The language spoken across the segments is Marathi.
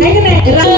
ให้คะแนน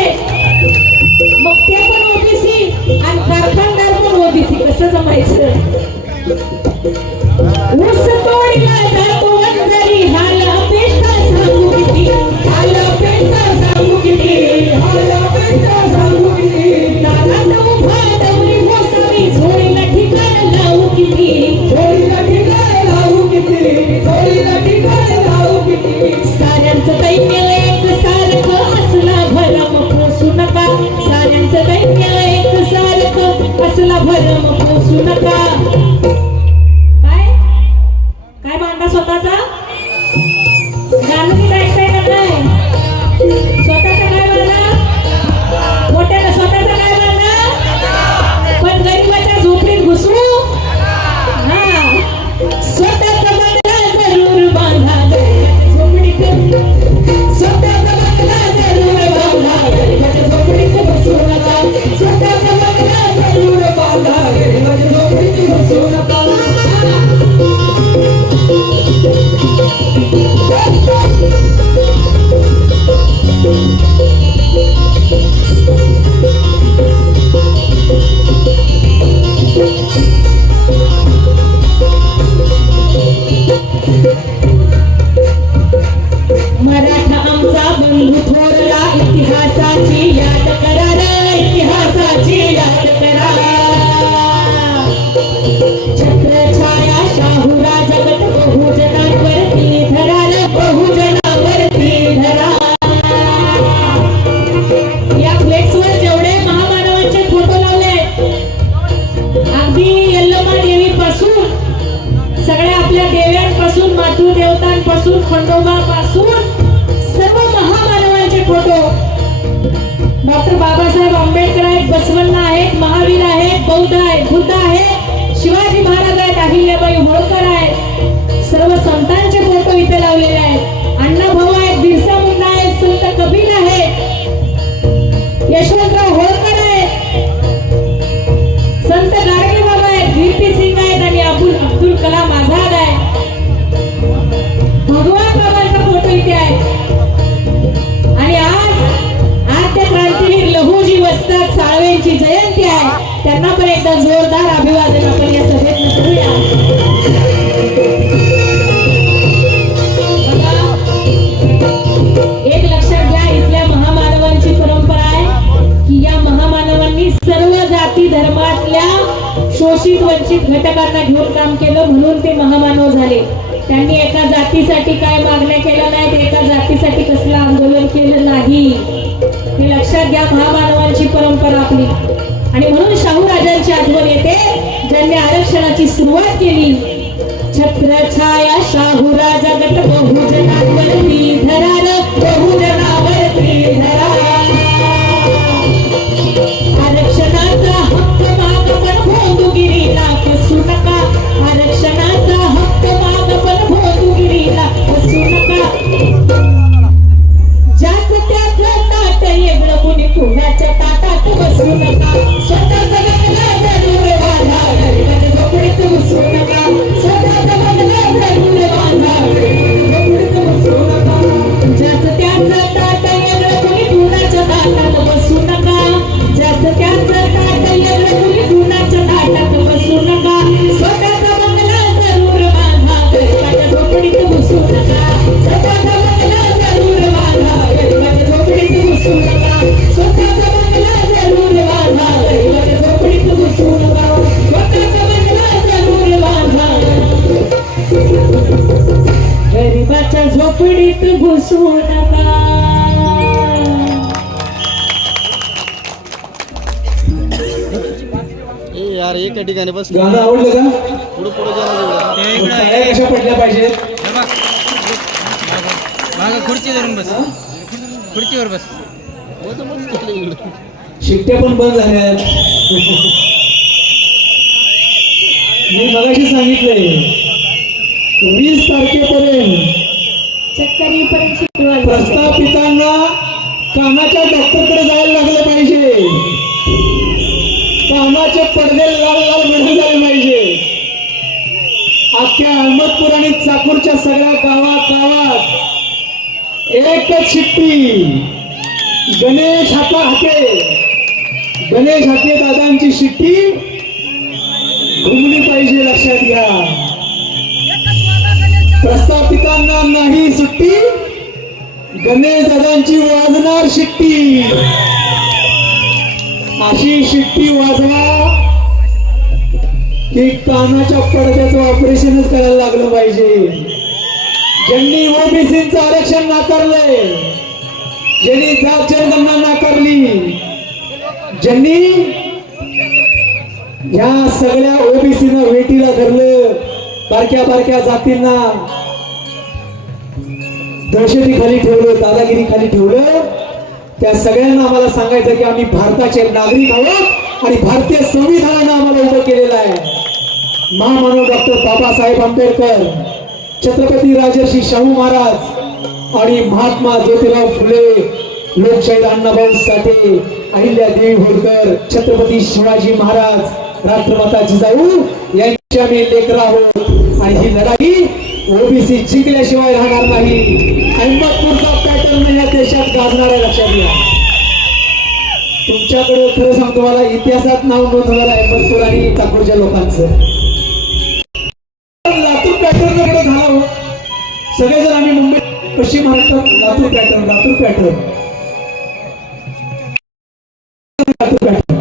एकदा जोरदार अभिवादन आपण या सभेत करूया. एक लक्षात घ्या इथल्या महामानवांची परंपरा आहे की या महामानवांनी सर्व जाती धर्मातल्या शोषित वंचित घटकांना घेऊन काम केलं म्हणून ते महामानव झाले. त्यांनी एका जातीसाठी काय मागण्या केल्या नाहीत एका जातीसाठी कसलं आंदोलन केलं नाही. हे लक्षात घ्या महामानवांची परंपरा आपली. आणि म्हणून शाहू राजांची आठवण येते. ज्यांनी आरक्षणाची सुरुवात केली. छत्रछाया शाहू राजा गट बहुजनावरती धरार. कुणाच्या ताटात बसू नका स्वतःचा झोपडीत बसू नका झोपडीत घुसू नका ए यार एका ठिकाणी बस. गाणं आवडलं का? पुढे पुढे जाणार कशा पडल्या पाहिजेत. माग खुर्ची धरून बस. खुर्चीवर बस. शिट्ट्या पण बंद झाल्या मी मगाशी सांगितलंय वीस तारखेपर्यंत. प्रस्थापितांना कामाच्या डॉक्टरकडे जायला लागलं पाहिजे. कामाचे पडदे लाल लाल मिळून झाले पाहिजे. अख्ख्या अहमदपूर आणि चाकूरच्या सगळ्या गावात गावात एकच शिट्टी. गणेश हाता हाके गणेश हाके दादांची शिट्टी. घुमली प्रस्थापितांना नाही सुट्टी. गणेश दादांची वाजणार शिट्टी. अशी शिट्टी वाजवा. की कानाच्या पडद्याचं ऑपरेशनच करायला लागलं पाहिजे. ज्यांनी ओबीसीचं आरक्षण नाकारलंय ज्यांनी जात जनगणना नाकारली ज्यांनी ह्या सगळ्या ओबीसीनं वेटीला धरलं बारक्या बारक्या जातींना दहशती खाली ठेवलं दादागिरी खाली ठेवलं. त्या सगळ्यांना आम्हाला सांगायचं की आम्ही भारताचे नागरिक आहोत आणि भारतीय संविधानानं आम्हाला उभं केलेलं आहे. महामानव डॉक्टर बाबासाहेब आंबेडकर छत्रपती राजर्षी शाहू महाराज आणि महात्मा ज्योतिराव फुले लोकशाहीर अण्णाभाऊ साठे अहिल्यादेवी होळकर छत्रपती शिवाजी महाराज राष्ट्रमाता जिजाऊ यांनी आम्ही लेकर आहोत आणि ही लढाई ओबीसी जिंकल्याशिवाय राहणार नाही. अहमदपूरचा पॅटर्न या देशात गाजणार आहे लक्षात घ्या. तुमच्याकडे खरं सांगतो मला इतिहासात नाव नोंदवलं आहे अहमदपूर आणि चाकूरच्या लोकांचं. लातूर पॅटर्नकडे झाला सगळेजण आम्ही मुंबई पश्चिम महाराष्ट्रात Latur pattern Latur pattern Latur pattern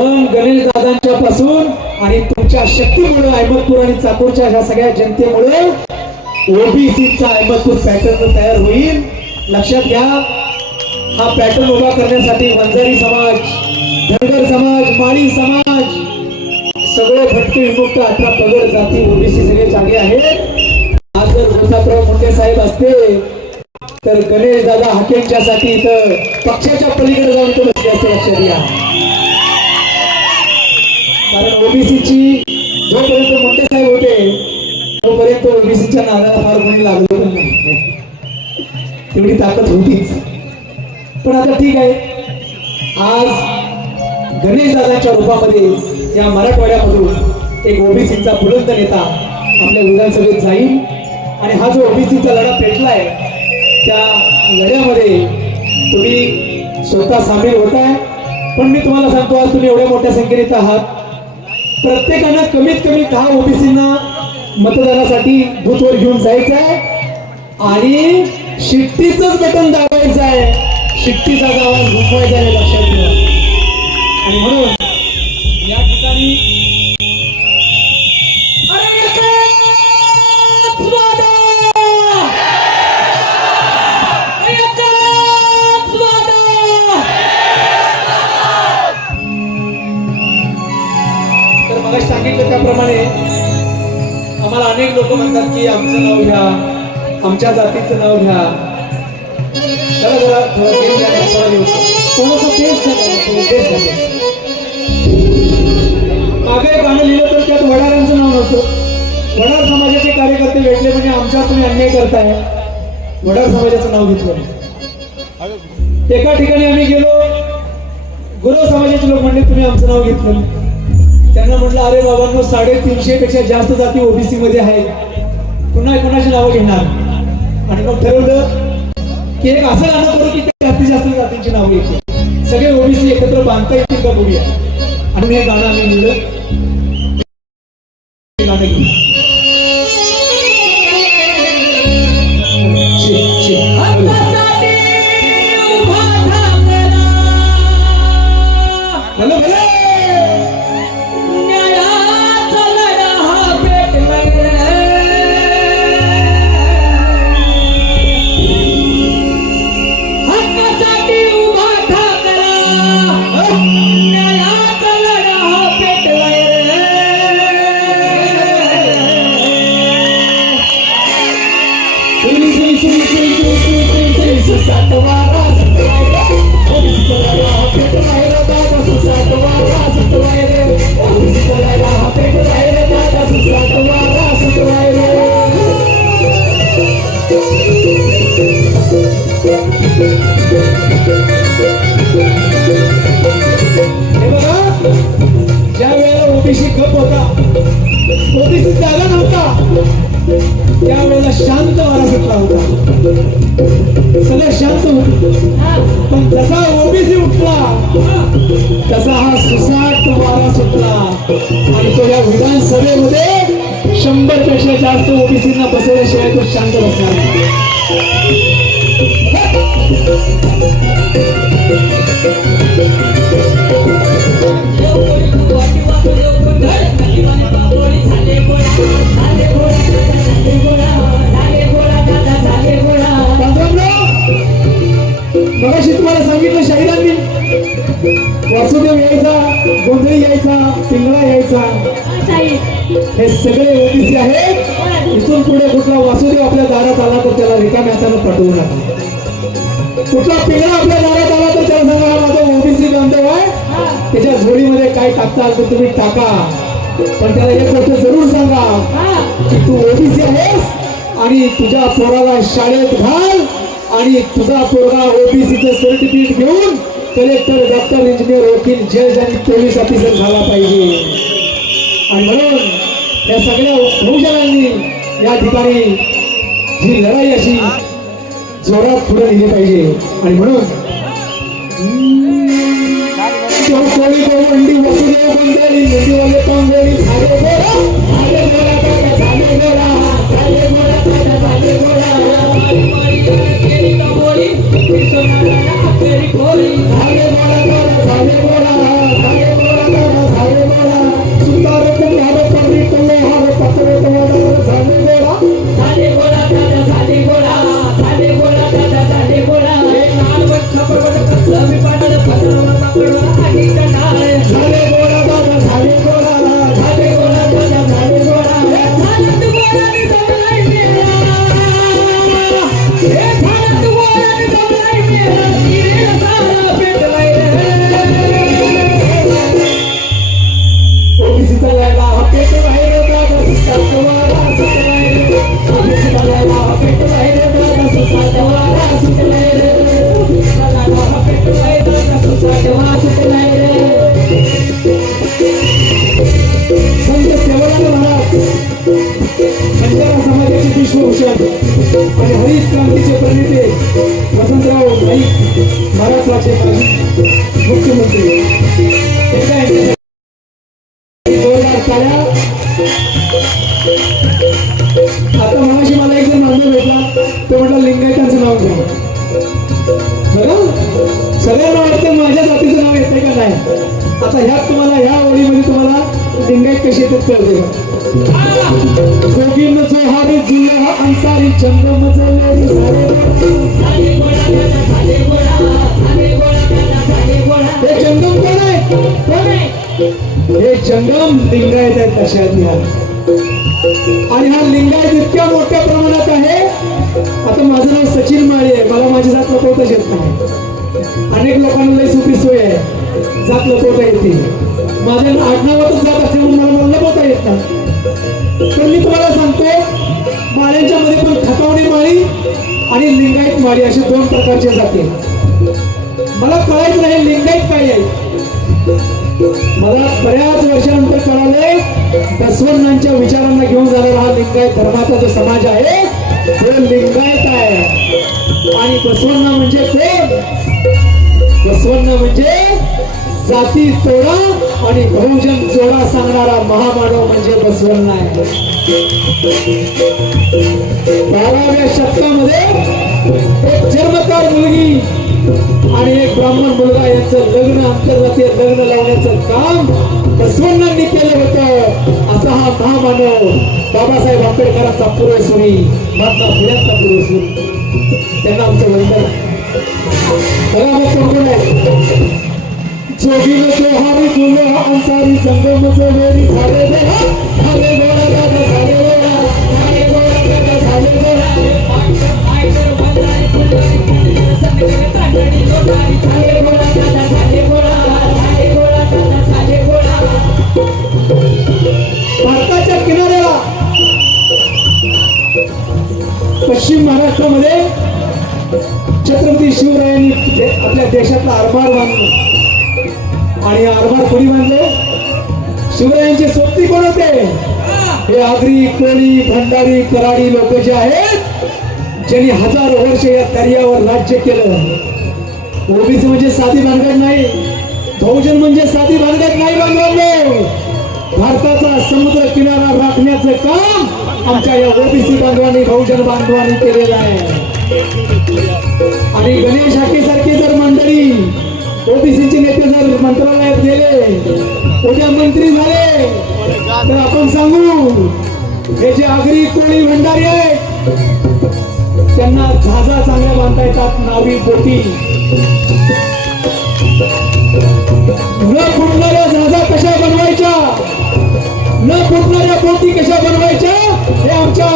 मग गणेश दादांच्या पासून आणि तुमच्या शक्तीमुळे अहमदपूर आणि चाकूरच्या ह्या सगळ्या जनतेमुळे ओबीसीचा अहमदपूर पॅटर्न तयार होईल. लक्षात घ्या हा पॅटर्न उभा करण्यासाठी वंजारी समाज धनगर समाज माळी समाज सगळे भटके विमुक्त अठरा पगड जाती ओबीसी सगळे जागे आहेत. आज जर गोतात्रव मुंडे साहेब असते तर गणेश दादा हाकेंच्यासाठी इथं पक्षाच्या पलीकडे जाऊन इथं बसले असते लक्षात घ्या. कारण ओबीसीची जोपर्यंत मोठे साहेब होते तोपर्यंत ओबीसीच्या नादाला फार कोणी लागलो पण नाही. तेवढी ताकद होतीच. पण आता ठीक आहे. आज गणेश दादांच्या रूपामध्ये या मराठवाड्यामधून एक ओबीसीचा बुलंद नेता आपल्या विधानसभेत जाईल. आणि हा जो ओबीसीचा लढा पेटलाय त्या लढ्यामध्ये तुम्ही स्वतः सामील होताय. पण मी तुम्हाला सांगतो आज तुम्ही एवढ्या मोठ्या संख्येने आहात. प्रत्येकानं कमीत कमी दहा ओबीसींना मतदानासाठी बुथवर घेऊन जायचं आहे आणि शिट्टीच बटन दाबायचं आहे शिट्टीचा आवाज घुसवायचा आहे लक्षात ठेवा. आणि म्हणून अनेक लोक म्हणतात की आमचं नाव घ्या आमच्या जातीचं नाव घ्या. जरा जरा झालं, मागे गाणं लिहिलं तर त्यात वडारांचं नाव नव्हतं. वडार समाजाचे कार्यकर्ते भेटले म्हणजे आमच्या तुम्ही अन्याय करताय. वडार समाजाचं नाव घेतलं एका ठिकाणी आम्ही गेलो. गुरव समाजाचे लोक म्हणले तुम्ही आमचं नाव घेतलं त्यांना म्हटलं अरे बाबांनो साडेतीनशे पेक्षा जास्त जाती ओबीसी मध्ये आहेत. पुन्हा कोणाची नावं घेणार? आणि मग ठरवलं की एक असं गाणं करू की जास्तीत जास्त जातींची नावं येतील सगळे ओबीसी एकत्र बांधता येतील का बघूया. आणि हे गाणं आम्ही लिहिलं गाणं शी, शी. जास्त ओबीसींना बसवल्याशिवाय तो शांत बसणार मगाशी तुम्हाला सांगितलं शाहिरांनी वासुदेव यायचा गोंधळी यायचा पिंगळा यायचा. हे सगळे ओबीसी आहेत. इथून पुढे कुठला वासुदेव आपल्या दारात आला तर त्याला रिकाम्या हातानं पटवू नका. कुठला पिंगळा आपल्या दारात आला तर त्याला सांगा हा माझा ओबीसी बांधव आहे. त्याच्या झोडीमध्ये काय टाकताल तर तुम्ही टाका. पण त्याला एक गोष्ट जरूर सांगा की तू ओबीसी आहेस आणि तुझ्या पोराला शाळेत घाल आणि तुझा पोरगा ओबीसीचं सर्टिफिकेट घेऊन कलेक्टर डॉक्टर इंजिनियर वकील जज आणि पोलीस ऑफिसर झाला पाहिजे. आणि म्हणून या सगळ्या बहुजनांनी या ठिकाणी ही लढाई अशी जोरात पुढे नेली पाहिजे आणि म्हणून तो कोळी गोवंडी वसुदेव बंदरी नदीवाले पांगरी झाले गोरा झाले गोरा काका झाले गोरा झाले गोरा काका झाले गोरा झाले गोरा गोरा झाले गोरा झाले गोरा गोरा Gracias. आता ह्यात तुम्हाला ह्या ओळीमध्ये तुम्हाला डिंगाई कशी येतात कळते जोगीन जोहारी जिल्हा अन्सारी चंद्रम जलेरी हे जंगम कोण आहे? हे जंगम लिंगायत आहेत तशात ह्या. आणि हा लिंगायत इतक्या मोठ्या प्रमाणात आहे. आता माझं नाव सचिन माळी आहे. मला माझी जात लपवताच येत नाही. अनेक लोकांना लय सुपी सोय आहे. जात लपवता येते माझ्या आडनावातच जात म्हणून मला मला लपवता येत नाही. पण मी तुम्हाला सांगतो माळ्यांच्या मध्ये पण खतावणी माळी आणि लिंगायत माळी असे दोन प्रकारचे जाते. मला कळायचं नाही लिंगायत काय आहे. मला बऱ्याच वर्षानंतर कळालंय दसवंतांच्या विचारांना घेऊन जाणारा हा लिंगायत धर्माचा जो समाज आहे तो लिंगायत आहे. आणि बसवण्णा म्हणजे ते बसवण्ण म्हणजे जाती तोडा आणि बहुजन जोडा सांगणारा महामानव म्हणजे बसवण्णा आहे बाराव्या शतकामध्ये एक जन्मकार मुलगी आणि एक ब्राह्मण मुलगा यांचं लग्न आंतरजातीय लग्न लावण्याचं काम बसवण्णांनी केलं होतं. असा हा महामानव बाबासाहेब आंबेडकरांचा पुरेसुरी महात्मा फुल्यांचा पुरेसुरी. त्यांना आमचं वंदन. बघा मग कोण कोण संगम वेरी झाले गोळा झाले गोळा दादा झाले गोळा झाले गोळा दादा झाले गोळा भारताच्या किनाऱ्याला. पश्चिम महाराष्ट्रामध्ये छत्रपती शिवरायांनी आपल्या देशातला आरमार बांधला. आणि आरमार कोणी बांधले शिवरायांचे सोबती कोण होते? हे आगरी कोळी भंडारी कराडी लोक जे आहेत ज्यांनी हजारो वर्ष या दर्यावर राज्य केलं. ओबीसी म्हणजे साधी भानगड नाही बहुजन म्हणजे साधी भानगड नाही बांधवांनो. भारताचा समुद्र किनारा राखण्याचं काम आमच्या या ओबीसी बांधवांनी बहुजन बांधवांनी केलेलं आहे. आणि गणेश हाकेसारखे जर मंडळी ओबीसीचे नेते जर मंत्रालयात गेले. उद्या मंत्री झाले. तर आपण सांगू हे जे आगरी कोळी भंडारी आहेत त्यांना झाजा चांगल्या बांधता येतात नावी बोटी. न फुटणाऱ्या झाजा कशा बनवायच्या? न फुटणाऱ्या बोटी कशा बनवायच्या? हे आमच्या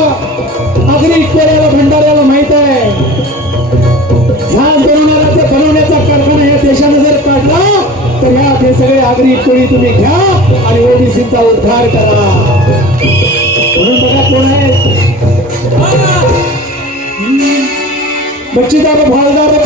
आगरी कोळ्याला भंडाऱ्याला माहीत आहे. जहाज बनवणारा बनवण्याचा कारखाना या देशाने जर काढला तर ह्या ते सगळे आगरी कोळी तुम्ही घ्या आणि ओबीसीचा उद्धार करा. म्हणून बघा कोण आहे बच्चीदार भालदार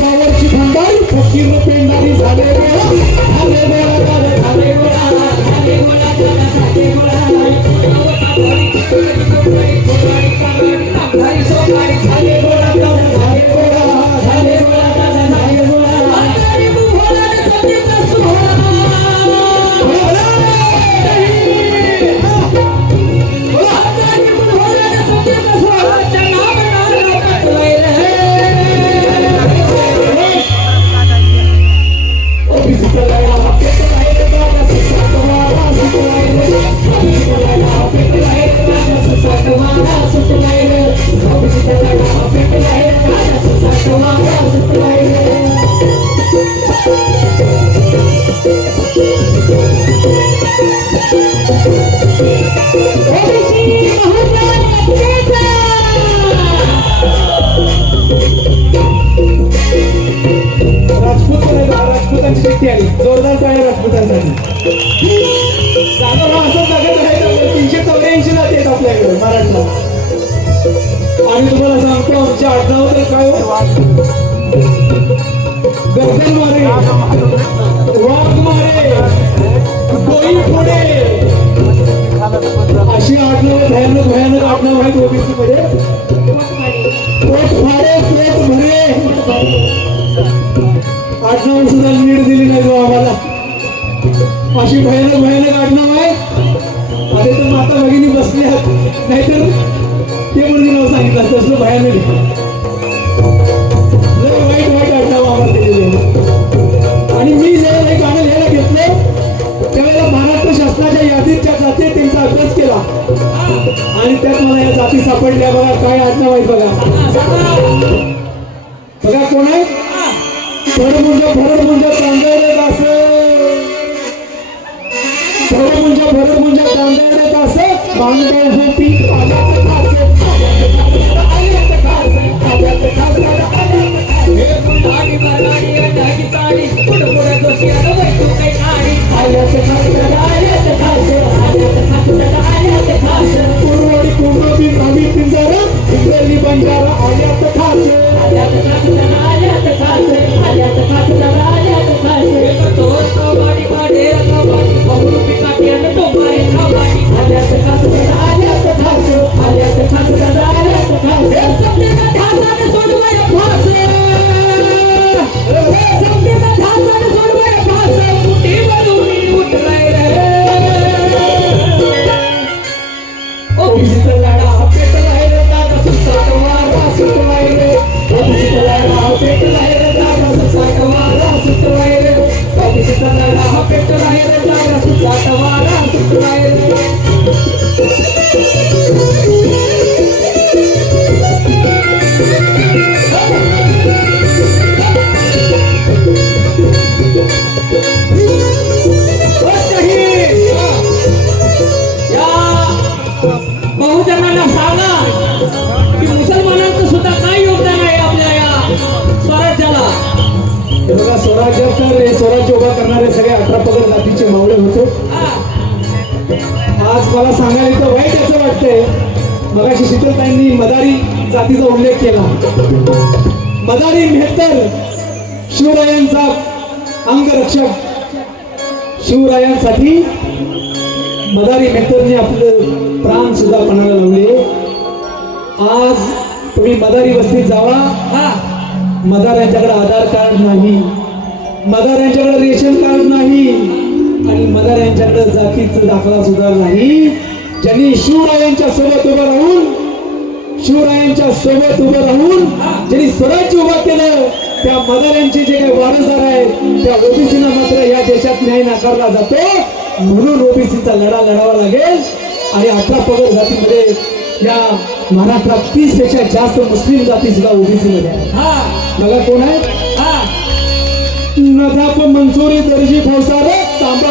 ते म्हणजे नाव सांगितलं तसं भयानक लय वाईट वाईट आडनाव आणि मी ज्यावेळेला हे गाणं लिहायला घेतले त्यावेळेला महाराष्ट्र शासनाच्या यादीत ज्या जाती त्यांचा अभ्यास केला. आणि त्यात मला या जाती सापडल्या. बघा काय आडनाव आहेत बघा. बघा कोण आहे? फडमुंज फडमुंज भरत दास. फडमुंज फडमुंज तांदळ दास. बांगड्या हो पीठ पाण्याचं आल्यात खास आल्यात खास आल्यात खास कुरवाडी कुरवाडी आम्ही पिंजारा इंद्रली बंजारा आल्यात खास बहुजनांना मगाशी शीतलताईंनी मदारी जातीचा उल्लेख केला. मदारी मेहतर शिवरायांचा अंगरक्षक. शिवरायांसाठी मदारी मेहतरने आपलं प्राण सुद्धा पणाला लावले. आज तुम्ही मदारी वस्तीत जावा. हा. मदार यांच्याकडे आधार कार्ड नाही. मदार यांच्याकडे रेशन कार्ड नाही. आणि मदार यांच्याकडे जातीचा दाखला सुद्धा नाही. ज्यांनी शिवरायांच्या सोबत उभं राहून शिवरायांच्या सोबत उभं राहून ज्यांनी स्वराज्य उभं केलं त्या मदारांचे जे काही वारसदार आहेत त्या ओबीसीना मात्र या देशात न्याय नाकारला जातो म्हणून ओबीसीचा लढा लढावा लागेल आणि अठरा पगड जातीमध्ये या महाराष्ट्रात तीसपेक्षा जास्त मुस्लिम जाती सुद्धा ओबीसी मध्ये हा. बघा कोण आहे हा. नदाप मंजुरी दर्जी फौसार तांबा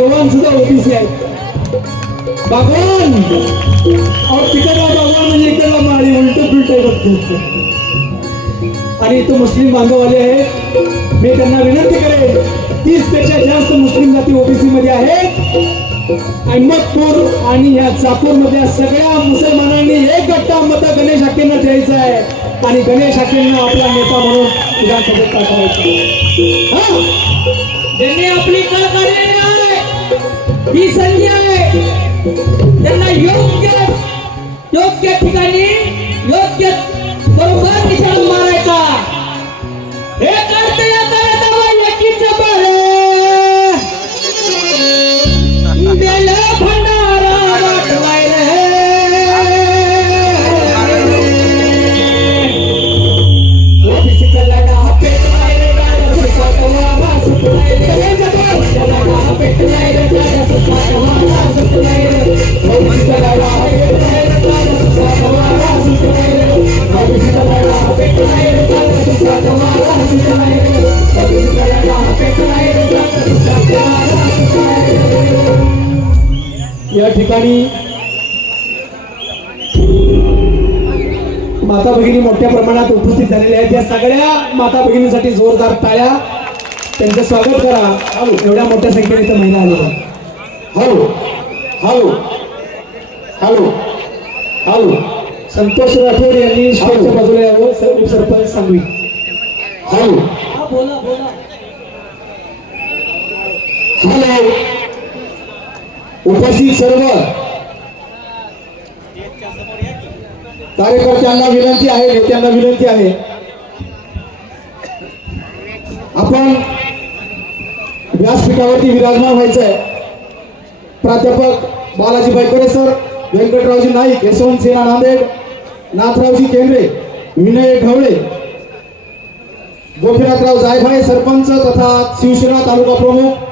भगवान सुद्धा ओबीसी आहे भगवान और तिकडला भगवान म्हणजे इकडला माळी उलट पुलट आहे बघतो आणि इथं मुस्लिम बांधववाले आले आहेत मी त्यांना विनंती करेन तीसपेक्षा जास्त मुस्लिम जाती ओबीसी मध्ये आहेत अहमदपूर आणि ह्या चाकूरमध्ये सगळ्या मुसलमानांनी एक गट्टा मत गणेश हाकेंना द्यायचा आहे आणि गणेश हाकेंना आपला नेता म्हणून विधानसभेत पाठवायचं आहे. हा त्यांनी आपली कळ काढलेली ही संधी आहे. त्यांना योग्य योग्य ठिकाणी योग्य बरोबर या ठिकाणी माता भगिनी मोठ्या प्रमाणात उपस्थित झालेल्या आहेत. या सगळ्या माता भगिनीसाठी जोरदार टाळ्या. त्यांचं स्वागत करा. एवढ्या मोठ्या संख्येने इथं महिला आलेल्या hello hello hello hello Santosh Rathod यांनी स्टेजच्या बाजूला यावं. Sir sarpanch Sangvi hello hello. उपस्थित सर्व. कार्यकर्त्यांना विनंती आहे नेत्यांना विनंती आहे. आपण व्यासपीठावरती विराजमान व्हायचं आहे प्राध्यापक बालाजी बैकरे सर व्यंकटरावजी नाईक यशवंत सिन्हा नांदेड नाथरावजी केंद्रे विनय ढवळे गोपीनाथराव जायभाय सरपंच तथा शिवसेना तालुका प्रमुख